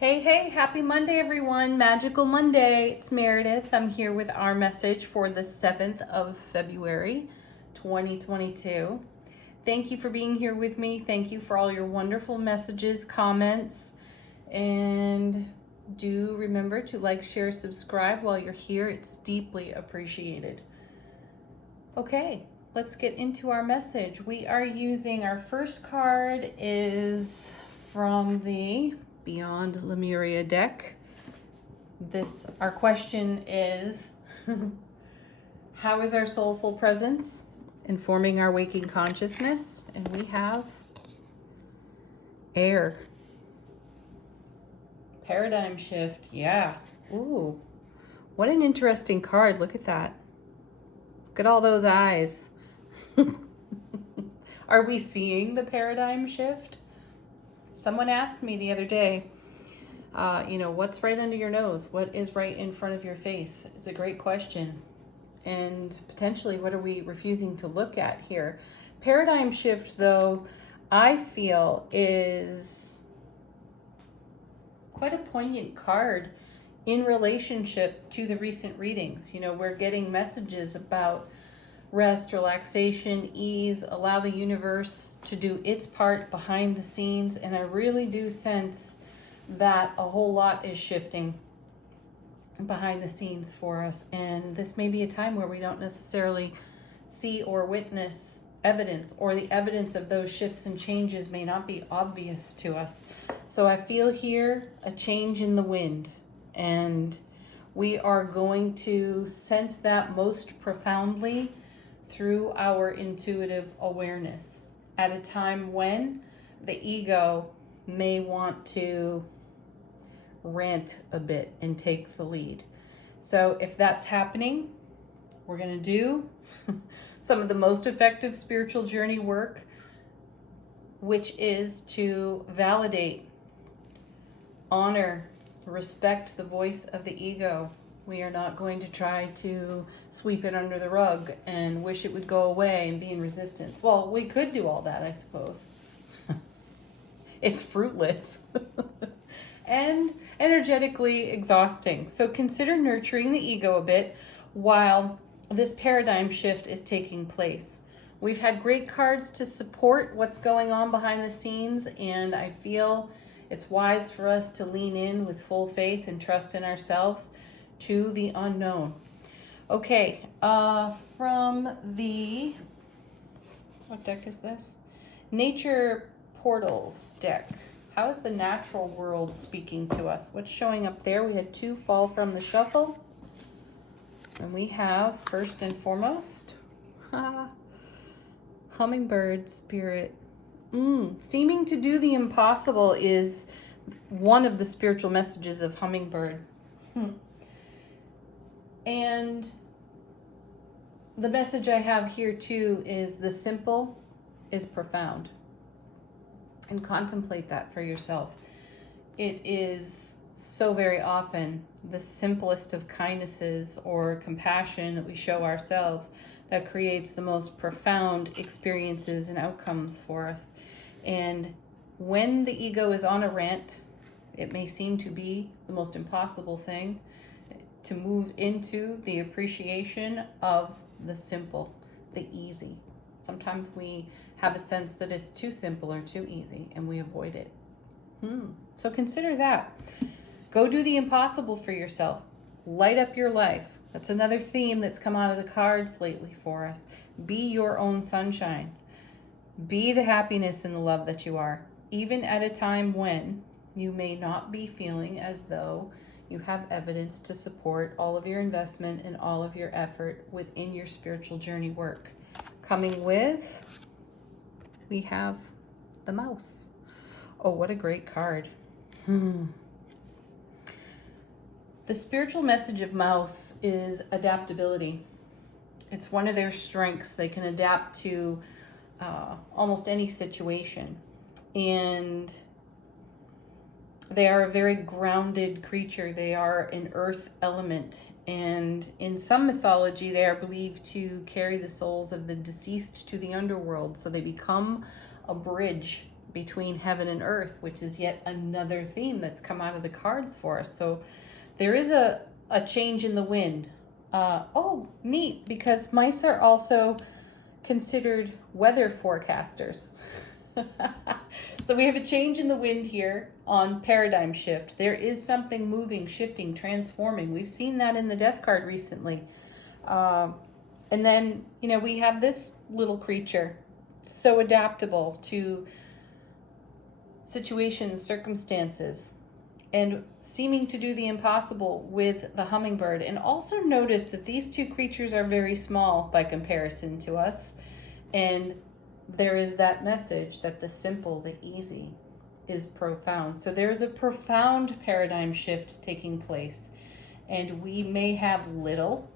Hey, hey, happy Monday, everyone. Magical Monday. It's Meredith. I'm here with our message for the 7th of February, 2022. Thank you for being here with me. Thank you for all your wonderful messages, comments, and do remember to like, share, subscribe while you're here. It's deeply appreciated. Okay, let's get into our message. We are using our first card is from the Beyond Lemuria deck. Our question is, how is our soulful presence informing our waking consciousness? And we have air. Paradigm shift, yeah. Ooh, what an interesting card. Look at that. Look at all those eyes. Are we seeing the paradigm shift? Someone asked me the other day, what's right under your nose? What is right in front of your face? It's a great question. And potentially, what are we refusing to look at here? Paradigm shift, though, I feel is quite a poignant card in relationship to the recent readings. We're getting messages about rest, relaxation, ease, allow the universe to do its part behind the scenes. And I really do sense that a whole lot is shifting behind the scenes for us. And this may be a time where we don't necessarily see or witness evidence, or the evidence of those shifts and changes may not be obvious to us. So I feel here a change in the wind, and we are going to sense that most profoundly through our intuitive awareness at a time when the ego may want to rant a bit and take the lead. So if that's happening, we're going to do some of the most effective spiritual journey work, which is to validate, honor, respect the voice of the ego. We are not going to try to sweep it under the rug and wish it would go away and be in resistance. Well, we could do all that, I suppose. It's fruitless and energetically exhausting. So consider nurturing the ego a bit while this paradigm shift is taking place. We've had great cards to support what's going on behind the scenes, and I feel it's wise for us to lean in with full faith and trust in ourselves to the unknown. Okay, from the, what deck is this? Nature Portals deck. How is the natural world speaking to us? What's showing up there? We had 2 fall from the shuffle. And we have, first and foremost, hummingbird spirit. Seeming to do the impossible is one of the spiritual messages of hummingbird. And the message I have here too is the simple is profound. And contemplate that for yourself. It is so very often the simplest of kindnesses or compassion that we show ourselves that creates the most profound experiences and outcomes for us. And when the ego is on a rant, it may seem to be the most impossible thing to move into the appreciation of the simple, the easy. Sometimes we have a sense that it's too simple or too easy, and we avoid it. So consider that. Go do the impossible for yourself. Light up your life. That's another theme that's come out of the cards lately for us. Be your own sunshine. Be the happiness and the love that you are, even at a time when you may not be feeling as though you have evidence to support all of your investment and all of your effort within your spiritual journey work. Coming with, we have the mouse. Oh, what a great card. The spiritual message of mouse is adaptability. It's one of their strengths. They can adapt to almost any situation. And they are a very grounded creature. They are an earth element. And in some mythology, they are believed to carry the souls of the deceased to the underworld. So they become a bridge between heaven and earth, which is yet another theme that's come out of the cards for us. So there is a change in the wind. Oh, neat, because mice are also considered weather forecasters. So we have a change in the wind here on paradigm shift. There is something moving, shifting, transforming. We've seen that in the death card recently. And then, we have this little creature, so adaptable to situations, circumstances, and seeming to do the impossible with the hummingbird. And also notice that these two creatures are very small by comparison to us. And there is that message that the simple, the easy, is profound. So there is a profound paradigm shift taking place. And we may have little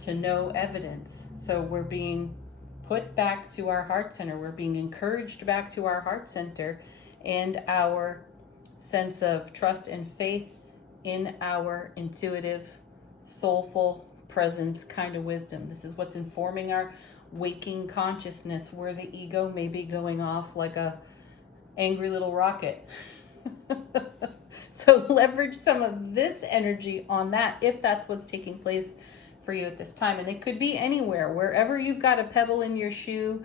to no evidence. So we're being put back to our heart center. We're being encouraged back to our heart center and our sense of trust and faith in our intuitive, soulful presence kind of wisdom. This is what's informing our waking consciousness, where the ego may be going off like a angry little rocket. So leverage some of this energy on that if that's what's taking place for you at this time. And it could be anywhere, wherever you've got a pebble in your shoe,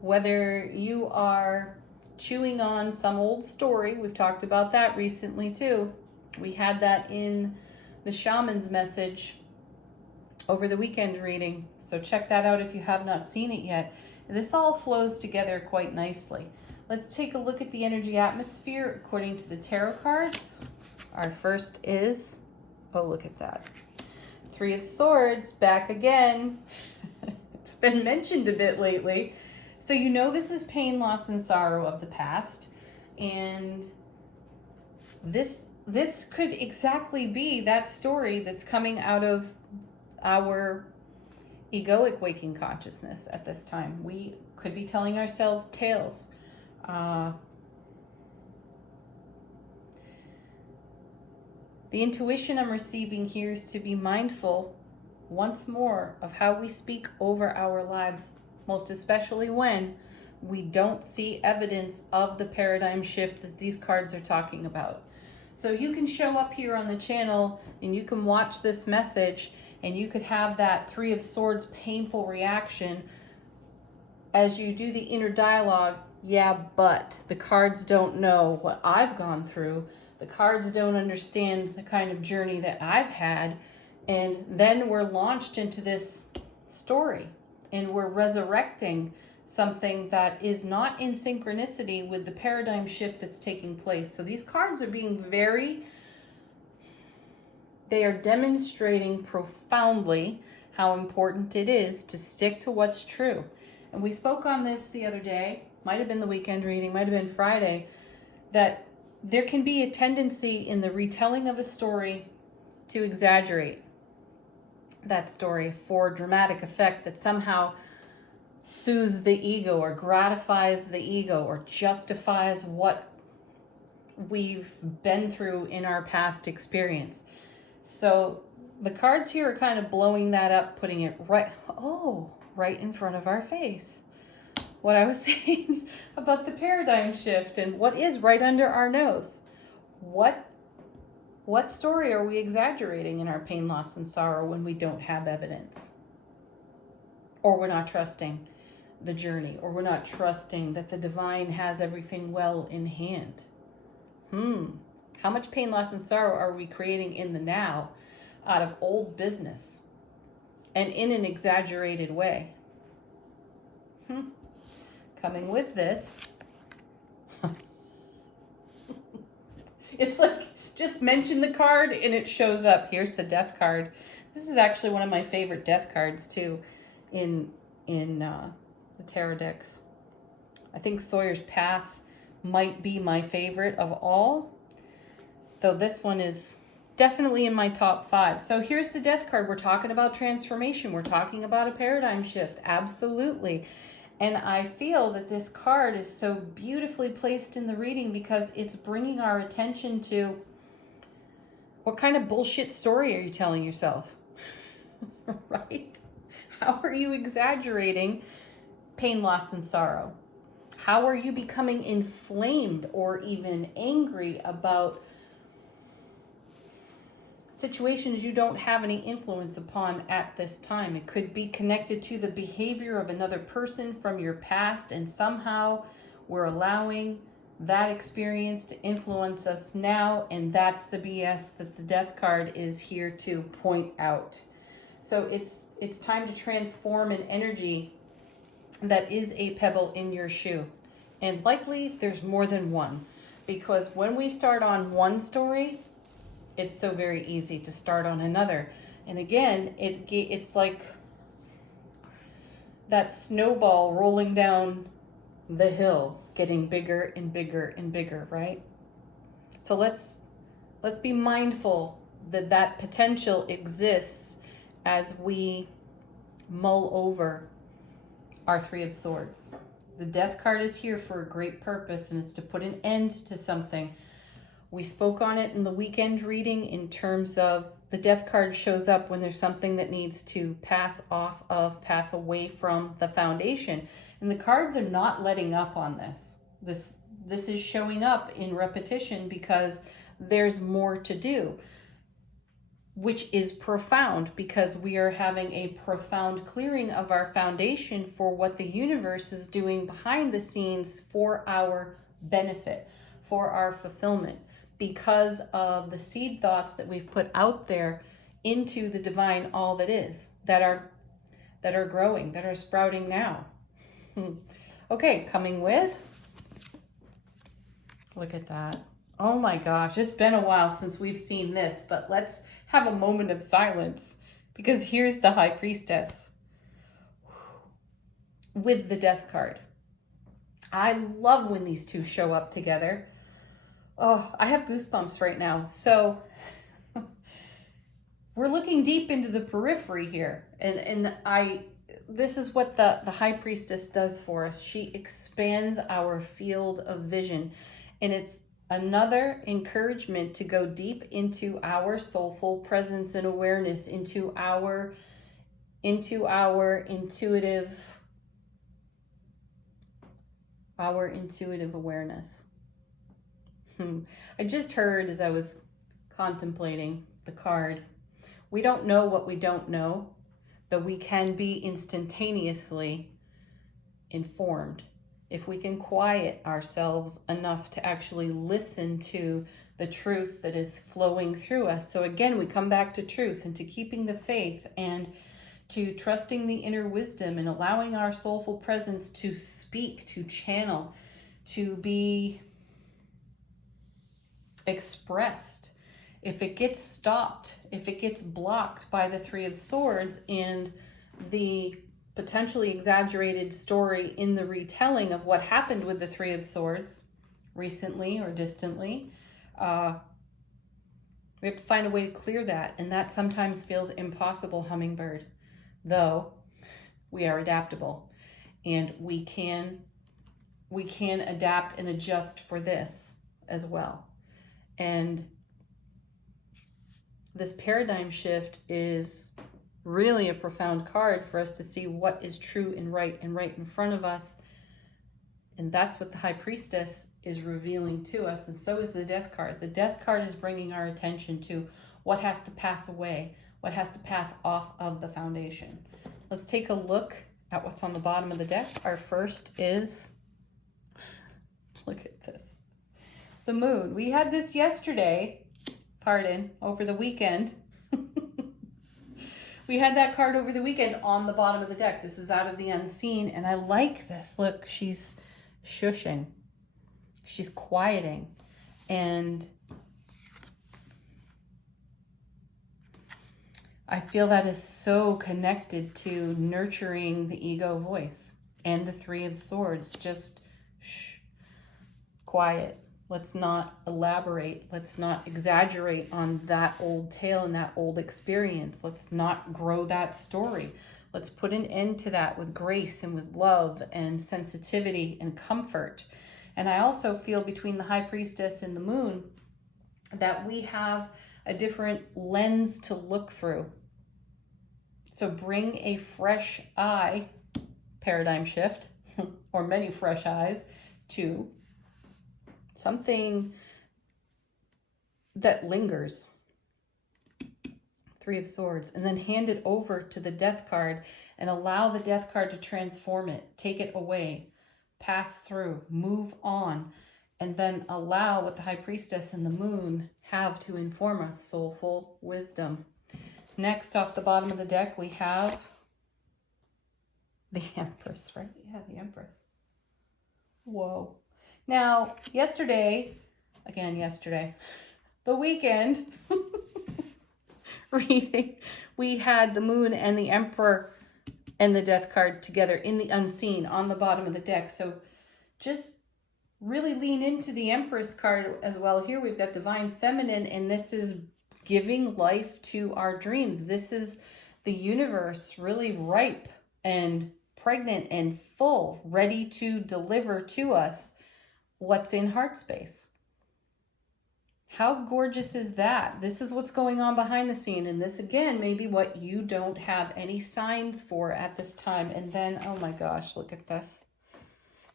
whether you are chewing on some old story. We've talked about that recently too. We had that in the shaman's message over the weekend reading. So check that out if you have not seen it yet. This all flows together quite nicely. Let's take a look at the energy atmosphere according to the tarot cards. Our first is, oh, look at that. Three of Swords, back again. It's been mentioned a bit lately. So this is pain, loss, and sorrow of the past. And this could exactly be that story that's coming out of our egoic waking consciousness at this time. We could be telling ourselves tales. The intuition I'm receiving here is to be mindful once more of how we speak over our lives, most especially when we don't see evidence of the paradigm shift that these cards are talking about. So you can show up here on the channel and you can watch this message and you could have that Three of Swords painful reaction as you do the inner dialogue. Yeah, but the cards don't know what I've gone through. The cards don't understand the kind of journey that I've had. And then we're launched into this story and we're resurrecting something that is not in synchronicity with the paradigm shift that's taking place. So these cards are being they are demonstrating profoundly how important it is to stick to what's true. And we spoke on this the other day, might have been the weekend reading, might have been Friday, that there can be a tendency in the retelling of a story to exaggerate that story for dramatic effect that somehow soothes the ego or gratifies the ego or justifies what we've been through in our past experience. So the cards here are kind of blowing that up, putting it right in front of our face. What I was saying about the paradigm shift and what is right under our nose. What story are we exaggerating in our pain, loss, and sorrow when we don't have evidence? Or we're not trusting the journey, or we're not trusting that the divine has everything well in hand. How much pain, loss, and sorrow are we creating in the now out of old business and in an exaggerated way? Coming with this, it's like just mention the card and it shows up. Here's the death card. This is actually one of my favorite death cards too in the tarot decks. I think Sawyer's Path might be my favorite of all, though this one is definitely in my top 5. So here's the death card. We're talking about transformation. We're talking about a paradigm shift. Absolutely. And I feel that this card is so beautifully placed in the reading because it's bringing our attention to what kind of bullshit story are you telling yourself? Right? How are you exaggerating pain, loss, and sorrow? How are you becoming inflamed or even angry about situations you don't have any influence upon at this time? It could be connected to the behavior of another person from your past, and somehow we're allowing that experience to influence us now, and that's the BS that the Death card is here to point out. So it's time to transform an energy that is a pebble in your shoe. And likely there's more than one, because when we start on one story, it's so very easy to start on another. And again, it's like that snowball rolling down the hill, getting bigger and bigger and bigger, right? So let's be mindful that that potential exists as we mull over our Three of Swords. The Death card is here for a great purpose, and it's to put an end to something. We spoke on it in the weekend reading in terms of the Death card shows up when there's something that needs to pass off of, pass away from the foundation. And the cards are not letting up on this. This is showing up in repetition because there's more to do, which is profound, because we are having a profound clearing of our foundation for what the universe is doing behind the scenes for our benefit, for our fulfillment, because of the seed thoughts that we've put out there into the divine all that is, that are growing, that are sprouting now. Okay, coming with, look at that. Oh my gosh, it's been a while since we've seen this, but let's have a moment of silence, because here's the High Priestess with the Death card. I love when these two show up together. Oh, I have goosebumps right now. So we're looking deep into the periphery here. And this is what the High Priestess does for us. She expands our field of vision. And it's another encouragement to go deep into our soulful presence and awareness, into our intuitive awareness. I just heard, as I was contemplating the card, we don't know what we don't know, though we can be instantaneously informed if we can quiet ourselves enough to actually listen to the truth that is flowing through us. So again, we come back to truth and to keeping the faith and to trusting the inner wisdom and allowing our soulful presence to speak, to channel, to be expressed. If it gets stopped, if it gets blocked by the Three of Swords and the potentially exaggerated story in the retelling of what happened with the Three of Swords recently or distantly, we have to find a way to clear that. And that sometimes feels impossible, Hummingbird, though we are adaptable and we can adapt and adjust for this as well. And this paradigm shift is really a profound card for us to see what is true and right in front of us. And that's what the High Priestess is revealing to us. And so is the Death card. The Death card is bringing our attention to what has to pass away, what has to pass off of the foundation. Let's take a look at what's on the bottom of the deck. Our first is, look at this, the Moon. We had this yesterday, over the weekend. We had that card over the weekend on the bottom of the deck. This is Out of the Unseen, and I like this. Look, she's shushing. She's quieting. And I feel that is so connected to nurturing the ego voice and the Three of Swords. Just shh, quiet. Let's not elaborate. Let's not exaggerate on that old tale and that old experience. Let's not grow that story. Let's put an end to that with grace and with love and sensitivity and comfort. And I also feel between the High Priestess and the Moon that we have a different lens to look through. So bring a fresh eye, paradigm shift, or many fresh eyes, to something that lingers. Three of Swords. And then hand it over to the Death card and allow the Death card to transform it, take it away, pass through, move on, and then allow what the High Priestess and the Moon have to inform us, soulful wisdom. Next, off the bottom of the deck, we have the Empress, right? Yeah, the Empress. Whoa. Now, yesterday, the weekend reading, we had the Moon and the Emperor and the Death card together in the unseen on the bottom of the deck. So just really lean into the Empress card as well. Here we've got Divine Feminine, and this is giving life to our dreams. This is the universe really ripe and pregnant and full, ready to deliver to us what's in heart space. How gorgeous is that? This is what's going on behind the scene. And this, again, may be what you don't have any signs for at this time. And then, oh my gosh, look at this.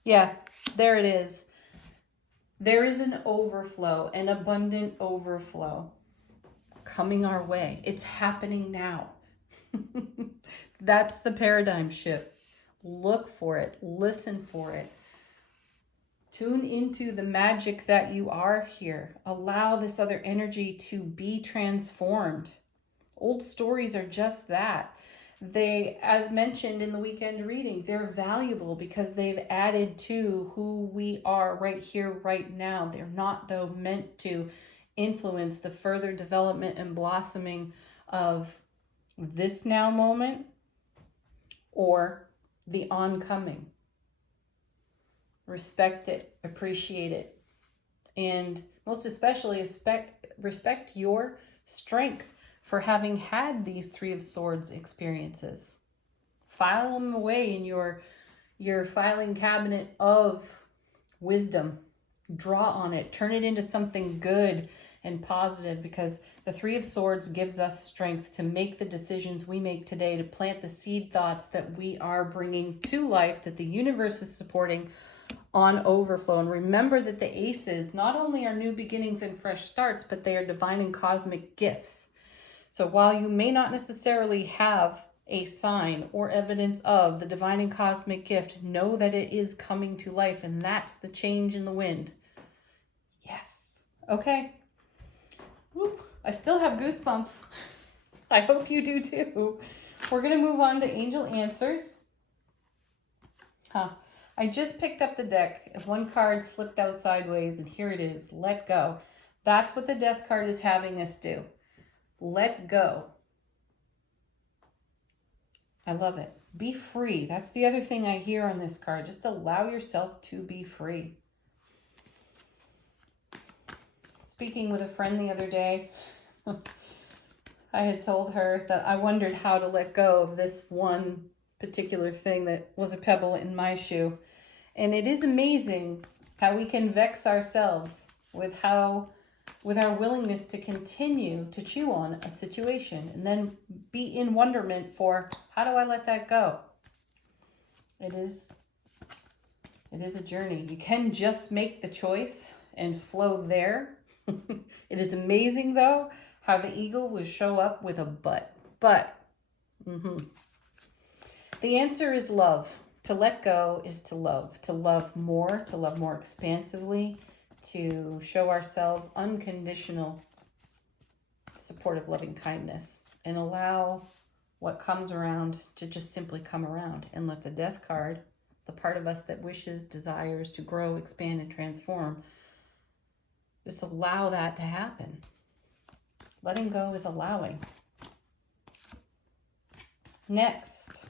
Yeah, there it is. There is an overflow, an abundant overflow coming our way. It's happening now. That's the paradigm shift. Look for it. Listen for it. Tune into the magic that you are here. Allow this other energy to be transformed. Old stories are just that. They, as mentioned in the weekend reading, they're valuable because they've added to who we are right here, right now. They're not, though, meant to influence the further development and blossoming of this now moment or the oncoming. Respect it, appreciate it, and most especially respect your strength for having had these Three of Swords experiences. File them away in your filing cabinet of wisdom. Draw on it, turn it into something good and positive, because the Three of Swords gives us strength to make the decisions we make today, to plant the seed thoughts that we are bringing to life, that the universe is supporting on overflow. And remember that the aces not only are new beginnings and fresh starts, but they are divine and cosmic gifts. So while you may not necessarily have a sign or evidence of the divine and cosmic gift, know that it is coming to life, and that's the change in the wind. Yes. Okay. Woo. I still have goosebumps. I hope you do too. We're going to move on to angel answers. I just picked up the deck. One card slipped out sideways, and here it is. Let go. That's what the Death card is having us do. Let go. I love it. Be free. That's the other thing I hear on this card. Just allow yourself to be free. Speaking with a friend the other day, I had told her that I wondered how to let go of this one particular thing that was a pebble in my shoe. And it is amazing how we can vex ourselves with our willingness to continue to chew on a situation and then be in wonderment for, how do I let that go? It is a journey. You can just make the choice and flow there. It is amazing, though, how the eagle will show up with a but. The answer is love. To let go is to love more expansively, to show ourselves unconditional, supportive, loving kindness, and allow what comes around to just simply come around, and let the Death card, the part of us that wishes, desires to grow, expand, and transform, just allow that to happen. Letting go is allowing. Next.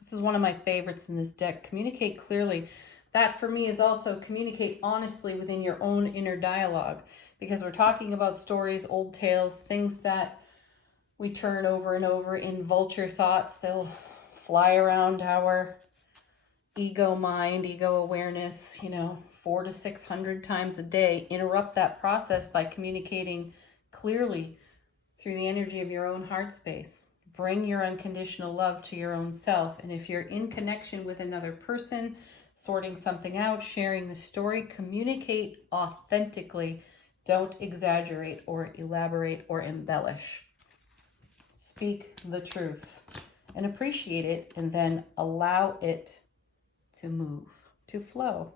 This is one of my favorites in this deck. Communicate clearly. That for me is also communicate honestly within your own inner dialogue, because we're talking about stories, old tales, things that we turn over and over in vulture thoughts. They'll fly around our ego mind, ego awareness, 400 to 600 times a day. Interrupt that process by communicating clearly through the energy of your own heart space. Bring your unconditional love to your own self. And if you're in connection with another person, sorting something out, sharing the story, communicate authentically. Don't exaggerate or elaborate or embellish. Speak the truth and appreciate it, and then allow it to move, to flow.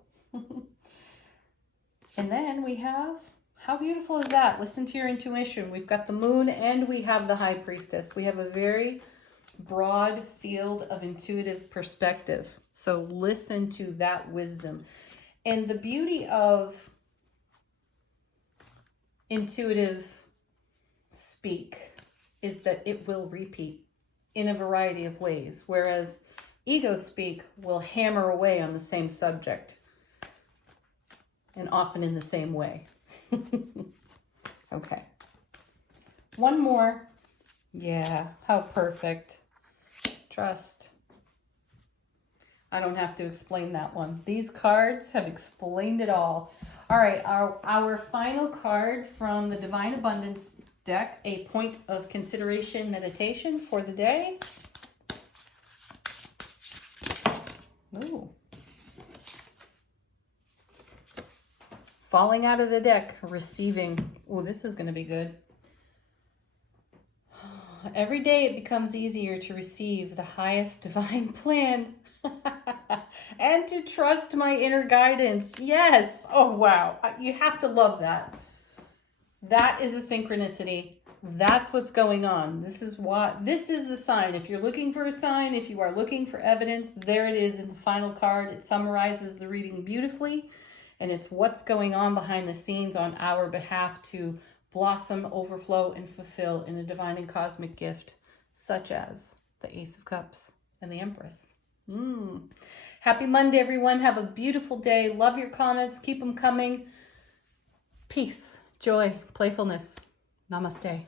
And then we have, how beautiful is that? Listen to your intuition. We've got the moon and we have the high priestess. We have a very broad field of intuitive perspective. So listen to that wisdom. And the beauty of intuitive speak is that it will repeat in a variety of ways, whereas ego speak will hammer away on the same subject and often in the same way. Okay. One more. Yeah, how perfect. Trust. I don't have to explain that one. These cards have explained it all. All right, our final card from the Divine Abundance deck, a point of consideration meditation for the day. Ooh. Falling out of the deck, receiving. Oh, this is going to be good. Every day it becomes easier to receive the highest divine plan and to trust my inner guidance. Yes. Oh, wow. You have to love that. That is a synchronicity. That's what's going on. This is the sign. If you're looking for a sign, if you are looking for evidence, there it is in the final card. It summarizes the reading beautifully. And it's what's going on behind the scenes on our behalf to blossom, overflow, and fulfill in a divine and cosmic gift, such as the Ace of Cups and the Empress. Happy Monday, everyone. Have a beautiful day. Love your comments. Keep them coming. Peace, joy, playfulness. Namaste.